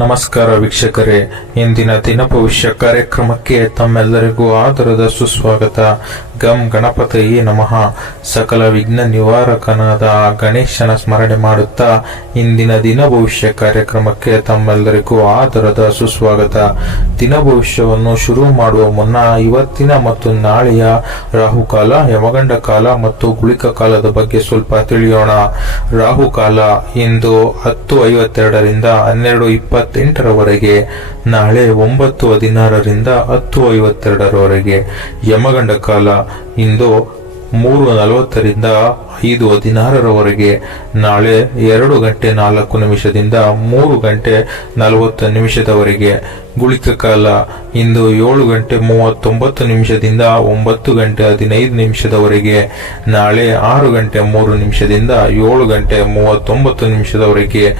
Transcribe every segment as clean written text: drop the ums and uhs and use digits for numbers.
ನಮಸ್ಕಾರ ವೀಕ್ಷಕರೇ, ಇಂದಿನ ದಿನ ಭವಿಷ್ಯ ಕಾರ್ಯಕ್ರಮಕ್ಕೆ ತಮ್ಮೆಲ್ಲರಿಗೂ ಆದರದ ಸುಸ್ವಾಗತ. ಗಂ ಗಣಪತಯೇ ನಮಃ. ಸಕಲ ವಿಘ್ನ ನಿವಾರಕನಾದ ಗಣೇಶನ ಸ್ಮರಣೆ ಮಾಡುತ್ತಾ ಇಂದಿನ ದಿನ ಭವಿಷ್ಯ ಕಾರ್ಯಕ್ರಮಕ್ಕೆ ತಮ್ಮೆಲ್ಲರಿಗೂ ಆದರದ ಸುಸ್ವಾಗತ. ದಿನ ಭವಿಷ್ಯವನ್ನು ಶುರು ಮಾಡುವ ಮುನ್ನ ಇವತ್ತಿನ ಮತ್ತು ನಾಳೆಯ ರಾಹುಕಾಲ, ಯಮಗಂಡ ಕಾಲ ಮತ್ತು ಗುಳಿಕ ಕಾಲದ ಬಗ್ಗೆ ಸ್ವಲ್ಪ ತಿಳಿಯೋಣ. ರಾಹುಕಾಲ ಇಂದು 10:52ರಿಂದ 12:28ರವರೆಗೆ, ನಾಳೆ 9:16ರಿಂದ 10:52ರವರೆಗೆ. ಯಮಗಂಡ ಕಾಲ ಇಂದು 3:40ರಿಂದ 5:16ರವರೆಗೆ, ನಾಳೆ 2:04ದಿಂದ 3:40 ಗುಳಿಕ ಕಾಲ ಇಂದು 7:39ದಿಂದ 9:15 ನಾಳೆ 6:03ದಿಂದ 7:39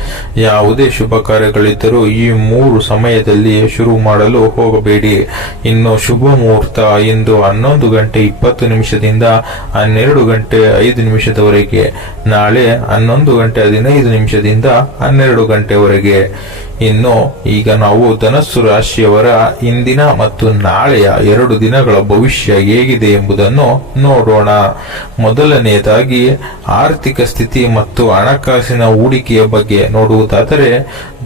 ಯಾವುದೇ ಶುಭ ಕಾರ್ಯಗಳಿದ್ದರೂ ಈ 3 ಸಮಯದಲ್ಲಿ ಶುರು ಮಾಡಲು ಹೋಗಬೇಡಿ. ಇನ್ನು ಶುಭ ಮುಹೂರ್ತ ಇಂದು 11:20ದಿಂದ 12:05 ನಾಳೆ 11:15ದಿಂದ 12 ಇನ್ನು ಈಗ ನಾವು ಧನಸ್ಸು ರಾಶಿಯವರ ಇಂದಿನ ಮತ್ತು ನಾಳೆಯ 2 ದಿನಗಳ ಭವಿಷ್ಯ ಹೇಗಿದೆ ಎಂಬುದನ್ನು ನೋಡೋಣ. ಮೊದಲನೆಯದಾಗಿ ಆರ್ಥಿಕ ಸ್ಥಿತಿ ಮತ್ತು ಹಣಕಾಸಿನ ಹೂಡಿಕೆಯ ಬಗ್ಗೆ ನೋಡುವುದಾದರೆ,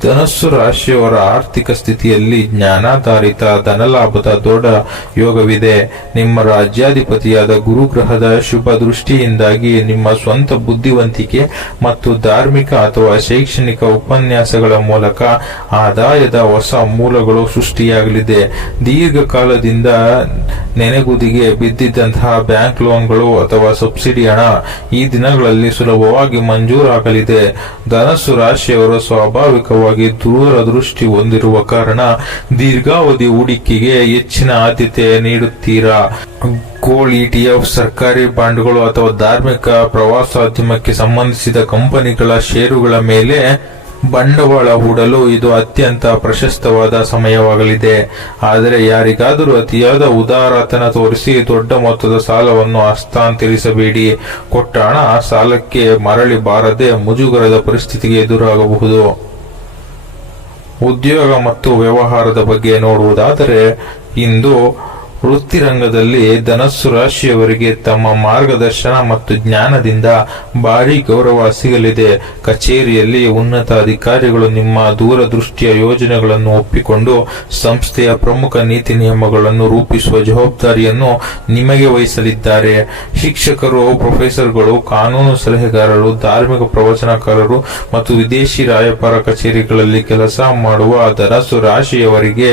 ಧನಸ್ಸು ರಾಶಿಯವರ ಆರ್ಥಿಕ ಸ್ಥಿತಿಯಲ್ಲಿ ಜ್ಞಾನಾಧಾರಿತ ಧನಲಾಭದ ದೊಡ್ಡ ಯೋಗವಿದೆ. ನಿಮ್ಮ ರಾಜ್ಯಾಧಿಪತಿಯಾದ ಗುರುಗ್ರಹದ ಶುಭ ದೃಷ್ಟಿಯಿಂದಾಗಿ ನಿಮ್ಮ ಸ್ವಂತ ಬುದ್ಧಿವಂತಿಕೆ ಮತ್ತು ಧಾರ್ಮಿಕ ಅಥವಾ ಶೈಕ್ಷಣಿಕ ಉಪನ್ಯಾಸಗಳ ಮೂಲಕ ಆದಾಯದ ಹೊಸ ಮೂಲಗಳು ಸೃಷ್ಟಿಯಾಗಲಿದೆ. ದೀರ್ಘಕಾಲದಿಂದ ನೆನೆಗುದಿಗೆ ಬಿದ್ದಿದ್ದಂತಹ ಬ್ಯಾಂಕ್ ಲೋನ್ಗಳು ಅಥವಾ ಸಬ್ಸಿಡಿ ಹಣ ಈ ದಿನಗಳಲ್ಲಿ ಸುಲಭವಾಗಿ ಮಂಜೂರಾಗಲಿದೆ. ಧನಸ್ಸು ರಾಶಿಯವರು ಸ್ವಾಭಾವಿಕವಾಗಿ ದೂರದೃಷ್ಟಿ ಹೊಂದಿರುವ ಕಾರಣ ದೀರ್ಘಾವಧಿ ಹೂಡಿಕೆಗೆ ಹೆಚ್ಚಿನ ಆದ್ಯತೆ ನೀಡುತ್ತೀರಾ. ಗೋಲ್ಡ್, ETF, ಸರ್ಕಾರಿ ಬಾಂಡ್ಗಳು ಅಥವಾ ಧಾರ್ಮಿಕ ಪ್ರವಾಸೋದ್ಯಮಕ್ಕೆ ಸಂಬಂಧಿಸಿದ ಕಂಪನಿಗಳ ಷೇರುಗಳ ಮೇಲೆ ಬಂಡವಾಳ ಹೂಡಲು ಇದು ಅತ್ಯಂತ ಪ್ರಶಸ್ತವಾದ ಸಮಯವಾಗಲಿದೆ. ಆದರೆ ಯಾರಿಗಾದರೂ ಅತಿಯಾದ ಉದಾರತನ ತೋರಿಸಿ ದೊಡ್ಡ ಮೊತ್ತದ ಸಾಲವನ್ನು ಹಸ್ತಾಂತರಿಸಬೇಡಿ. ಕೊಟ್ಟ ಹಣ ಸಾಲಕ್ಕೆ ಮರಳಿ ಬಾರದೆ ಮುಜುಗರದ ಪರಿಸ್ಥಿತಿಗೆ ಎದುರಾಗಬಹುದು. ಉದ್ಯೋಗ ಮತ್ತು ವ್ಯವಹಾರದ ಬಗ್ಗೆ ನೋಡುವುದಾದರೆ, ಇಂದು ವೃತ್ತಿರಂಗದಲ್ಲಿ ಧನಸ್ಸು ರಾಶಿಯವರಿಗೆ ತಮ್ಮ ಮಾರ್ಗದರ್ಶನ ಮತ್ತು ಜ್ಞಾನದಿಂದ ಭಾರಿ ಗೌರವ ಸಿಗಲಿದೆ. ಕಚೇರಿಯಲ್ಲಿ ಉನ್ನತ ಅಧಿಕಾರಿಗಳು ನಿಮ್ಮ ದೂರದೃಷ್ಟಿಯ ಯೋಜನೆಗಳನ್ನು ಒಪ್ಪಿಕೊಂಡು ಸಂಸ್ಥೆಯ ಪ್ರಮುಖ ನೀತಿ ನಿಯಮಗಳನ್ನು ರೂಪಿಸುವ ಜವಾಬ್ದಾರಿಯನ್ನು ನಿಮಗೆ ವಹಿಸಲಿದ್ದಾರೆ. ಶಿಕ್ಷಕರು, ಪ್ರೊಫೆಸರ್ಗಳು, ಕಾನೂನು ಸಲಹೆಗಾರರು, ಧಾರ್ಮಿಕ ಪ್ರವಚನಕಾರರು ಮತ್ತು ವಿದೇಶಿ ರಾಯಭಾರ ಕಚೇರಿಗಳಲ್ಲಿ ಕೆಲಸ ಮಾಡುವ ಧನಸ್ಸು ರಾಶಿಯವರಿಗೆ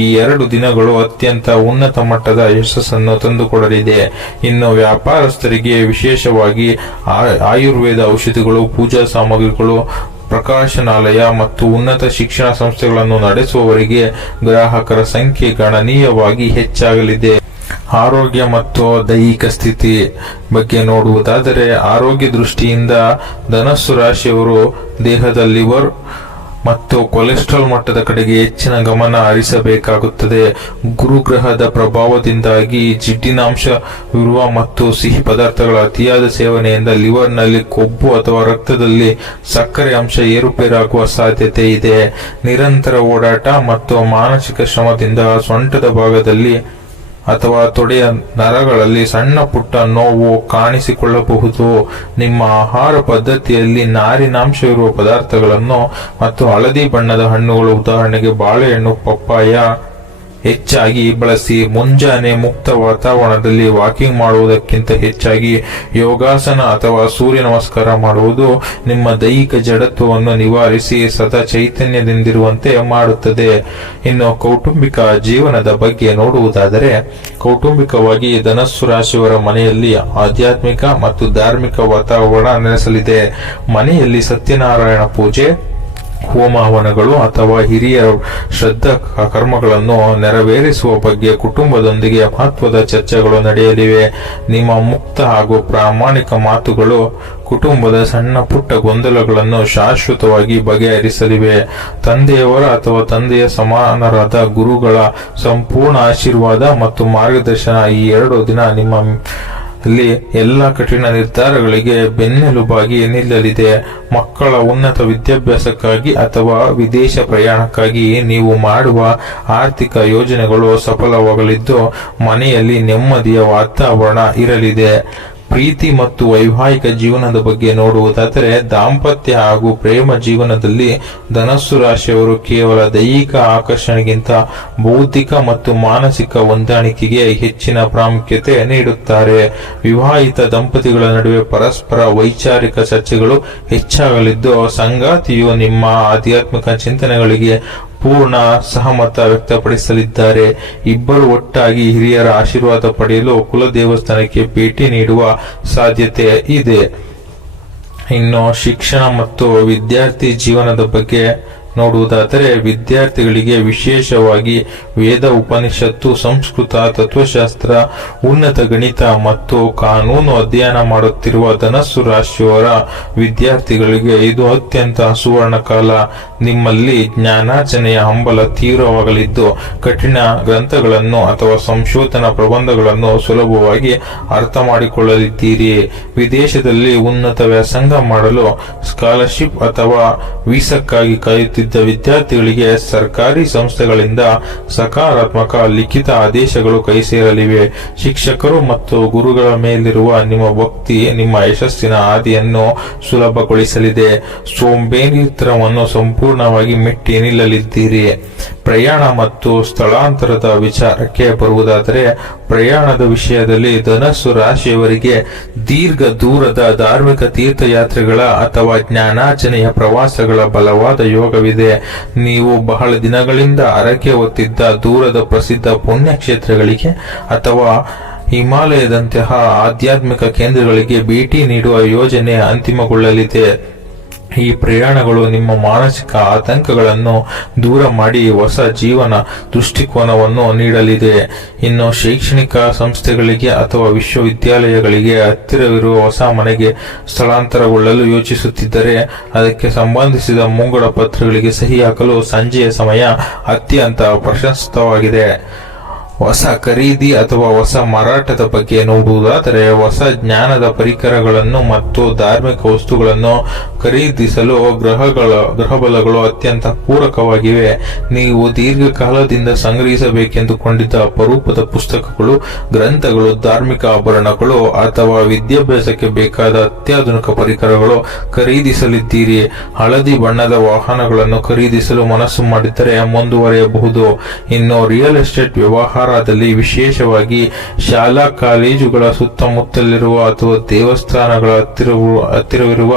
ಈ 2 ದಿನಗಳು ಅತ್ಯಂತ ಉನ್ನತ ಮಟ್ಟದ ಯಶಸ್ಸನ್ನು ತಂದುಕೊಡಲಿದೆ. ಇನ್ನು ವ್ಯಾಪಾರಸ್ಥರಿಗೆ, ವಿಶೇಷವಾಗಿ ಆಯುರ್ವೇದ ಔಷಧಿಗಳು, ಪೂಜಾ ಸಾಮಗ್ರಿಗಳು, ಪ್ರಕಾಶನಾಲಯ ಮತ್ತು ಉನ್ನತ ಶಿಕ್ಷಣ ಸಂಸ್ಥೆಗಳನ್ನು ನಡೆಸುವವರಿಗೆ ಗ್ರಾಹಕರ ಸಂಖ್ಯೆ ಗಣನೀಯವಾಗಿ ಹೆಚ್ಚಾಗಲಿದೆ. ಆರೋಗ್ಯ ಮತ್ತು ದೈಹಿಕ ಸ್ಥಿತಿ ಬಗ್ಗೆ ನೋಡುವುದಾದರೆ, ಆರೋಗ್ಯ ದೃಷ್ಟಿಯಿಂದ ಧನಸ್ಸು ರಾಶಿಯವರು ದೇಹದ ಲಿವರ್ ಮತ್ತು ಕೊಲೆಸ್ಟ್ರಾಲ್ ಮಟ್ಟದ ಕಡೆಗೆ ಹೆಚ್ಚಿನ ಗಮನ ಹರಿಸಬೇಕಾಗುತ್ತದೆ. ಗುರುಗ್ರಹದ ಪ್ರಭಾವದಿಂದಾಗಿ ಜಿಡ್ಡಿನಾಂಶವಿರುವ ಮತ್ತು ಸಿಹಿ ಪದಾರ್ಥಗಳ ಅತಿಯಾದ ಸೇವನೆಯಿಂದ ಲಿವರ್ನಲ್ಲಿ ಕೊಬ್ಬು ಅಥವಾ ರಕ್ತದಲ್ಲಿ ಸಕ್ಕರೆ ಅಂಶ ಏರುಪೇರಾಗುವ ಸಾಧ್ಯತೆ ಇದೆ. ನಿರಂತರ ಓಡಾಟ ಮತ್ತು ಮಾನಸಿಕ ಶ್ರಮದಿಂದ ಸೊಂಟದ ಭಾಗದಲ್ಲಿ ಅಥವಾ ತೊಡೆಯ ನರಗಳಲ್ಲಿ ಸಣ್ಣ ಪುಟ್ಟ ನೋವು ಕಾಣಿಸಿಕೊಳ್ಳಬಹುದು. ನಿಮ್ಮ ಆಹಾರ ಪದ್ಧತಿಯಲ್ಲಿ ನಾರಿನಾಂಶವಿರುವ ಪದಾರ್ಥಗಳನ್ನು ಮತ್ತು ಹಳದಿ ಬಣ್ಣದ ಹಣ್ಣುಗಳು, ಉದಾಹರಣೆಗೆ ಬಾಳೆಹಣ್ಣು, ಪಪ್ಪಾಯ ಹೆಚ್ಚಾಗಿ ಬಳಸಿ. ಮುಂಜಾನೆ ಮುಕ್ತ ವಾತಾವರಣದಲ್ಲಿ ವಾಕಿಂಗ್ ಮಾಡುವುದಕ್ಕಿಂತ ಹೆಚ್ಚಾಗಿ ಯೋಗಾಸನ ಅಥವಾ ಸೂರ್ಯ ನಮಸ್ಕಾರ ಮಾಡುವುದು ನಿಮ್ಮ ದೈಹಿಕ ಜಡತ್ವವನ್ನು ನಿವಾರಿಸಿ ಸದಾ ಚೈತನ್ಯದಿಂದಿರುವಂತೆ ಮಾಡುತ್ತದೆ. ಇನ್ನು ಕೌಟುಂಬಿಕ ಜೀವನದ ಬಗ್ಗೆ ನೋಡುವುದಾದರೆ, ಕೌಟುಂಬಿಕವಾಗಿ ಧನಸ್ಸು ರಾಶಿಯವರ ಮನೆಯಲ್ಲಿ ಆಧ್ಯಾತ್ಮಿಕ ಮತ್ತು ಧಾರ್ಮಿಕ ವಾತಾವರಣ ನೆಲೆಸಲಿದೆ. ಮನೆಯಲ್ಲಿ ಸತ್ಯನಾರಾಯಣ ಪೂಜೆ, ಹೋಮ ಹವನಗಳು ಅಥವಾ ಹಿರಿಯರ ಶ್ರದ್ಧಾ ಕರ್ಮಗಳನ್ನು ನೆರವೇರಿಸುವ ಬಗ್ಗೆ ಕುಟುಂಬದೊಂದಿಗೆ ಮಹತ್ವದ ಚರ್ಚೆಗಳು ನಡೆಯಲಿವೆ. ನಿಮ್ಮ ಮುಕ್ತ ಹಾಗೂ ಪ್ರಾಮಾಣಿಕ ಮಾತುಗಳು ಕುಟುಂಬದ ಸಣ್ಣ ಪುಟ್ಟ ಗೊಂದಲಗಳನ್ನು ಶಾಶ್ವತವಾಗಿ ಬಗೆಹರಿಸಲಿವೆ. ತಂದೆಯವರ ಅಥವಾ ತಂದೆಯ ಸಮಾನರಾದ ಗುರುಗಳ ಸಂಪೂರ್ಣ ಆಶೀರ್ವಾದ ಮತ್ತು ಮಾರ್ಗದರ್ಶನ ಈ 2 ದಿನ ನಿಮ್ಮ ಅಲ್ಲಿ ಎಲ್ಲ ಕಠಿಣ ನಿರ್ಧಾರಗಳಿಗೆ ಬೆನ್ನೆಲುಬಾಗಿ ನಿಲ್ಲಲಿದೆ. ಮಕ್ಕಳ ಉನ್ನತ ವಿದ್ಯಾಭ್ಯಾಸಕ್ಕಾಗಿ ಅಥವಾ ವಿದೇಶ ಪ್ರಯಾಣಕ್ಕಾಗಿ ನೀವು ಮಾಡುವ ಆರ್ಥಿಕ ಯೋಜನೆಗಳು ಸಫಲವಾಗಲಿದ್ದು, ಮನೆಯಲ್ಲಿ ನೆಮ್ಮದಿಯ ವಾತಾವರಣ ಇರಲಿದೆ. ಪ್ರೀತಿ ಮತ್ತು ವೈವಾಹಿಕ ಜೀವನದ ಬಗ್ಗೆ ನೋಡುವುದಾದರೆ, ದಾಂಪತ್ಯ ಹಾಗೂ ಪ್ರೇಮ ಜೀವನದಲ್ಲಿ ಧನಸ್ಸು ರಾಶಿಯವರು ಕೇವಲ ದೈಹಿಕ ಆಕರ್ಷಣೆಗಿಂತ ಬೌದ್ಧಿಕ ಮತ್ತು ಮಾನಸಿಕ ಹೊಂದಾಣಿಕೆಗೆ ಹೆಚ್ಚಿನ ಪ್ರಾಮುಖ್ಯತೆ ನೀಡುತ್ತಾರೆ. ವಿವಾಹಿತ ದಂಪತಿಗಳ ನಡುವೆ ಪರಸ್ಪರ ವೈಚಾರಿಕ ಚರ್ಚೆಗಳು ಹೆಚ್ಚಾಗಲಿದ್ದು, ಸಂಗಾತಿಯು ನಿಮ್ಮ ಆಧ್ಯಾತ್ಮಿಕ ಚಿಂತನೆಗಳಿಗೆ ಪೂರ್ಣ ಸಹಮತ ವ್ಯಕ್ತಪಡಿಸಲಿದ್ದಾರೆ. ಇಬ್ಬರು ಒಟ್ಟಾಗಿ ಹಿರಿಯರ ಆಶೀರ್ವಾದ ಪಡೆಯಲು ಕುಲ ದೇವಸ್ಥಾನಕ್ಕೆ ಭೇಟಿ ನೀಡುವ ಸಾಧ್ಯತೆ ಇದೆ. ಇನ್ನು ಶಿಕ್ಷಣ ಮತ್ತು ವಿದ್ಯಾರ್ಥಿ ಜೀವನದ ಬಗ್ಗೆ ನೋಡುವುದಾದರೆ, ವಿದ್ಯಾರ್ಥಿಗಳಿಗೆ ವಿಶೇಷವಾಗಿ ವೇದ, ಉಪನಿಷತ್ತು, ಸಂಸ್ಕೃತ, ತತ್ವಶಾಸ್ತ್ರ, ಉನ್ನತ ಗಣಿತ ಮತ್ತು ಕಾನೂನು ಅಧ್ಯಯನ ಮಾಡುತ್ತಿರುವ ಧನಸ್ಸು ರಾಶಿಯವರ ವಿದ್ಯಾರ್ಥಿಗಳಿಗೆ ಇದು ಅತ್ಯಂತ ಸುವರ್ಣ ಕಾಲ. ನಿಮ್ಮಲ್ಲಿ ಜ್ಞಾನಾರ್ಜನೆಯ ಹಂಬಲ ತೀವ್ರವಾಗಲಿದ್ದು, ಕಠಿಣ ಗ್ರಂಥಗಳನ್ನು ಅಥವಾ ಸಂಶೋಧನಾ ಪ್ರಬಂಧಗಳನ್ನು ಸುಲಭವಾಗಿ ಅರ್ಥ ಮಾಡಿಕೊಳ್ಳಲಿದ್ದೀರಿ. ವಿದೇಶದಲ್ಲಿ ಉನ್ನತ ವ್ಯಾಸಂಗ ಮಾಡಲು ಸ್ಕಾಲರ್ಶಿಪ್ ಅಥವಾ ವೀಸಾಕ್ಕಾಗಿ ಕಾಯುತ್ತಿದ್ದ ವಿದ್ಯಾರ್ಥಿಗಳಿಗೆ ಸರ್ಕಾರಿ ಸಂಸ್ಥೆಗಳಿಂದ ಸಕಾರಾತ್ಮಕ ಲಿಖಿತ ಆದೇಶಗಳು ಕೈ ಸೇರಲಿವೆ. ಶಿಕ್ಷಕರು ಮತ್ತು ಗುರುಗಳ ಮೇಲಿರುವ ನಿಮ್ಮ ಭಕ್ತಿ ನಿಮ್ಮ ಯಶಸ್ಸಿನ ಹಾದಿಯನ್ನು ಸುಲಭಗೊಳಿಸಲಿದೆ. ಸೋಂಬೇರಿತನವನ್ನು ಸಂಪೂರ್ಣವಾಗಿ ಮೆಟ್ಟಿ ನಿಲ್ಲಲಿದ್ದೀರಿ. ಪ್ರಯಾಣ ಮತ್ತು ಸ್ಥಳಾಂತರದ ವಿಚಾರಕ್ಕೆ ಬರುವುದಾದರೆ, ಪ್ರಯಾಣದ ವಿಷಯದಲ್ಲಿ ಧನಸ್ಸು ರಾಶಿಯವರಿಗೆ ದೀರ್ಘ ದೂರದ ಧಾರ್ಮಿಕ ತೀರ್ಥಯಾತ್ರೆಗಳ ಅಥವಾ ಜ್ಞಾನಾರ್ಜನೆಯ ಪ್ರವಾಸಗಳ ಬಲವಾದ ಯೋಗವಿದೆ. ನೀವು ಬಹಳ ದಿನಗಳಿಂದ ಹರಕೆ ಹೊತ್ತಿದ್ದ ದೂರದ ಪ್ರಸಿದ್ಧ ಪುಣ್ಯಕ್ಷೇತ್ರಗಳಿಗೆ ಅಥವಾ ಹಿಮಾಲಯದಂತಹ ಆಧ್ಯಾತ್ಮಿಕ ಕೇಂದ್ರಗಳಿಗೆ ಭೇಟಿ ನೀಡುವ ಯೋಜನೆ ಅಂತಿಮಗೊಳ್ಳಲಿದೆ. ಈ ಪ್ರಯಾಣಗಳು ನಿಮ್ಮ ಮಾನಸಿಕ ಆತಂಕಗಳನ್ನು ದೂರ ಮಾಡಿ ಹೊಸ ಜೀವನ ದೃಷ್ಟಿಕೋನವನ್ನು ನೀಡಲಿದೆ. ಇನ್ನು ಶೈಕ್ಷಣಿಕ ಸಂಸ್ಥೆಗಳಿಗೆ ಅಥವಾ ವಿಶ್ವವಿದ್ಯಾಲಯಗಳಿಗೆ ಹತ್ತಿರವಿರುವ ಹೊಸ ಮನೆಗೆ ಸ್ಥಳಾಂತರಗೊಳ್ಳಲು ಯೋಚಿಸುತ್ತಿದ್ದರೆ, ಅದಕ್ಕೆ ಸಂಬಂಧಿಸಿದ ಮುಂಗಡ ಪತ್ರಗಳಿಗೆ ಸಹಿ ಹಾಕಲು ಸಂಜೆಯ ಸಮಯ ಅತ್ಯಂತ ಪ್ರಶಸ್ತವಾಗಿದೆ. ಹೊಸ ಖರೀದಿ ಅಥವಾ ಹೊಸ ಮಾರಾಟದ ಬಗ್ಗೆ ನೋಡುವುದಾದರೆ, ಹೊಸ ಜ್ಞಾನದ ಪರಿಕರಗಳನ್ನು ಮತ್ತು ಧಾರ್ಮಿಕ ವಸ್ತುಗಳನ್ನು ಖರೀದಿಸಲು ಗ್ರಹಬಲಗಳು ಅತ್ಯಂತ ಪೂರಕವಾಗಿವೆ. ನೀವು ದೀರ್ಘಕಾಲದಿಂದ ಸಂಗ್ರಹಿಸಬೇಕೆಂದುಕೊಂಡಿದ್ದ ಅಪರೂಪದ ಪುಸ್ತಕಗಳು, ಗ್ರಂಥಗಳು, ಧಾರ್ಮಿಕ ಆಭರಣಗಳು ಅಥವಾ ವಿದ್ಯಾಭ್ಯಾಸಕ್ಕೆ ಬೇಕಾದ ಅತ್ಯಾಧುನಿಕ ಪರಿಕರಗಳು ಖರೀದಿಸಲಿದ್ದೀರಿ. ಹಳದಿ ಬಣ್ಣದ ವಾಹನಗಳನ್ನು ಖರೀದಿಸಲು ಮನಸ್ಸು ಮಾಡಿದ್ದರೆ ಮುಂದುವರಿಯಬಹುದು. ಇನ್ನು ರಿಯಲ್ ಎಸ್ಟೇಟ್ ವ್ಯವಹಾರದಲ್ಲಿ, ವಿಶೇಷವಾಗಿ ಶಾಲಾ ಕಾಲೇಜುಗಳ ಸುತ್ತಮುತ್ತಲಿರುವ ಅಥವಾ ದೇವಸ್ಥಾನಗಳ ಹತ್ತಿರವಿರುವ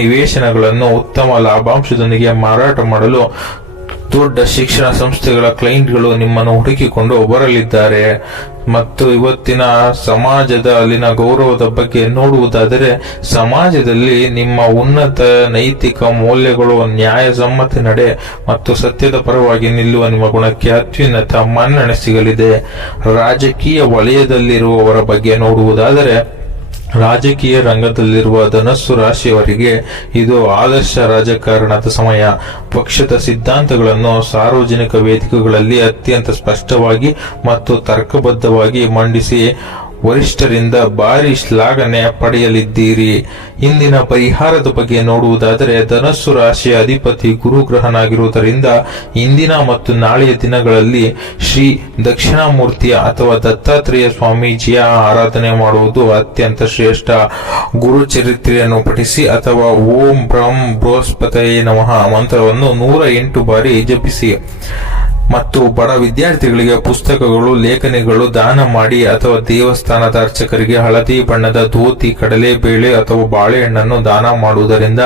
ನಿವೇಶನಗಳನ್ನು ಉತ್ತಮ ಲಾಭಾಂಶದೊಂದಿಗೆ ಮಾರಾಟ ಮಾಡಲು ದೊಡ್ಡ ಶಿಕ್ಷಣ ಸಂಸ್ಥೆಗಳ ಕ್ಲೈಂಟ್ಗಳು ನಿಮ್ಮನ್ನು ಹುಡುಕಿಕೊಂಡು ಬರಲಿದ್ದಾರೆ. ಮತ್ತು ಇವತ್ತಿನ ಸಮಾಜದ ಅಲ್ಲಿನ ಗೌರವದ ಬಗ್ಗೆ ನೋಡುವುದಾದರೆ, ಸಮಾಜದಲ್ಲಿ ನಿಮ್ಮ ಉನ್ನತ ನೈತಿಕ ಮೌಲ್ಯಗಳು, ನ್ಯಾಯಸಮ್ಮತ ನಡೆ ಮತ್ತು ಸತ್ಯದ ಪರವಾಗಿ ನಿಲ್ಲುವ ನಿಮ್ಮ ಗುಣಕ್ಕೆ ಅತ್ಯುನ್ನತ ಮನ್ನಣೆ ಸಿಗಲಿದೆ. ರಾಜಕೀಯ ವಲಯದಲ್ಲಿರುವವರ ಬಗ್ಗೆ ನೋಡುವುದಾದರೆ, ರಾಜಕೀಯ ರಂಗದಲ್ಲಿರುವ ಧನಸ್ಸು ರಾಶಿಯವರಿಗೆ ಇದು ಆದರ್ಶ ರಾಜಕಾರಣದ ಸಮಯ. ಪಕ್ಷದ ಸಿದ್ಧಾಂತಗಳನ್ನು ಸಾರ್ವಜನಿಕ ವೇದಿಕೆಗಳಲ್ಲಿ ಅತ್ಯಂತ ಸ್ಪಷ್ಟವಾಗಿ ಮತ್ತು ತರ್ಕಬದ್ಧವಾಗಿ ಮಂಡಿಸಿ ವರಿಷ್ಠರಿಂದ ಭಾರಿ ಶ್ಲಾಘನೆ ಪಡೆಯಲಿದ್ದೀರಿ. ಇಂದಿನ ಪರಿಹಾರದ ಬಗ್ಗೆ ನೋಡುವುದಾದರೆ, ಧನಸ್ಸು ರಾಶಿಯ ಅಧಿಪತಿ ಗುರುಗ್ರಹನಾಗಿರುವುದರಿಂದ ಇಂದಿನ ಮತ್ತು ನಾಳೆಯ ದಿನಗಳಲ್ಲಿ ಶ್ರೀ ದಕ್ಷಿಣಾಮೂರ್ತಿಯ ಅಥವಾ ದತ್ತಾತ್ರೇಯ ಸ್ವಾಮೀಜಿಯ ಆರಾಧನೆ ಮಾಡುವುದು ಅತ್ಯಂತ ಶ್ರೇಷ್ಠ. ಗುರು ಚರಿತ್ರೆಯನ್ನು ಪಠಿಸಿ ಅಥವಾ ಓಂ ಬ್ರಹ್ಮ ಬೃಹಸ್ಪತಯೇ ನಮಃ ಮಂತ್ರವನ್ನು 108 ಬಾರಿ ಜಪಿಸಿ. ಮತ್ತು ಬಡ ವಿದ್ಯಾರ್ಥಿಗಳಿಗೆ ಪುಸ್ತಕಗಳು, ಲೇಖನಿಗಳು ದಾನ ಮಾಡಿ ಅಥವಾ ದೇವಸ್ಥಾನದ ಅರ್ಚಕರಿಗೆ ಹಳದಿ ಬಣ್ಣದ ಧೋತಿ, ಕಡಲೆಬೇಳೆ ಅಥವಾ ಬಾಳೆಹಣ್ಣನ್ನು ದಾನ ಮಾಡುವುದರಿಂದ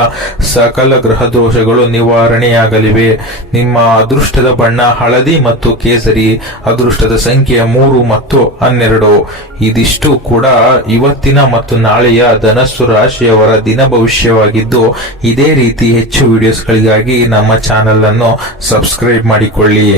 ಸಕಲ ಗ್ರಹ ದೋಷಗಳು ನಿವಾರಣೆಯಾಗಲಿವೆ. ನಿಮ್ಮ ಅದೃಷ್ಟದ ಬಣ್ಣ ಹಳದಿ ಮತ್ತು ಕೇಸರಿ. ಅದೃಷ್ಟದ ಸಂಖ್ಯೆ 3 ಮತ್ತು 12. ಇದಿಷ್ಟು ಕೂಡ ಇವತ್ತಿನ ಮತ್ತು ನಾಳೆಯ ಧನಸ್ಸು ರಾಶಿಯವರ ದಿನ ಭವಿಷ್ಯವಾಗಿದ್ದು, ಇದೇ ರೀತಿ ಹೆಚ್ಚು ವಿಡಿಯೋಸ್ಗಳಿಗಾಗಿ ನಮ್ಮ ಚಾನೆಲ್ ಅನ್ನು ಸಬ್ಸ್ಕ್ರೈಬ್ ಮಾಡಿಕೊಳ್ಳಿ.